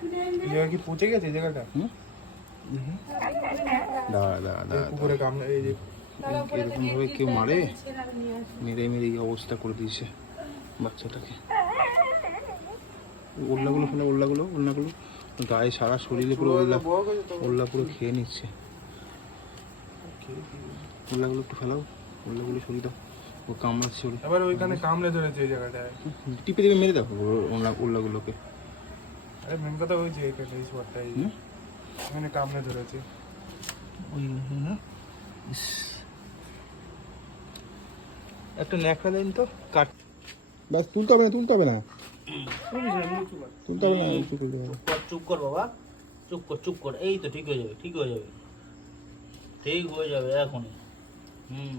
ये কি পচে গেছে এই জায়গাটা? পুকুরে কামড়ে এই যে এরকম ভাবে কেউ মারে, মেরে মেরে এই অবস্থা করে দিয়েছে বাচ্চাটাকে। ওল্লাগুলো ফেলে, ওল্লাগুলো গায়ে সারা শরীরে পুরো ওল্লা পুরো খেয়ে নিচ্ছে। ওল্লাগুলো একটু ফেলাও, ওল্লাগুলো সরিয়ে দাও, ও কামড়াচ্ছে ওরে। এবার ওইখানে কামড়ে ধরেছে এই জায়গাটায়, টিপে টিপে মেরে দাও ওল্লাগুলোকে। আরে মেন কথা হয়েছে এখানে এই স্পটটাই, এখানে কামড়ে ধরেছে। একটা ন্যাকড়া দেন তো, কাট। বাস, তুলতে হবে না তুলতে হবে না। চুপ কর বাবা, চুপ কর। এই তো ঠিক হয়ে যাবে, ঠিক হয়ে যাবে এখনই। হুম।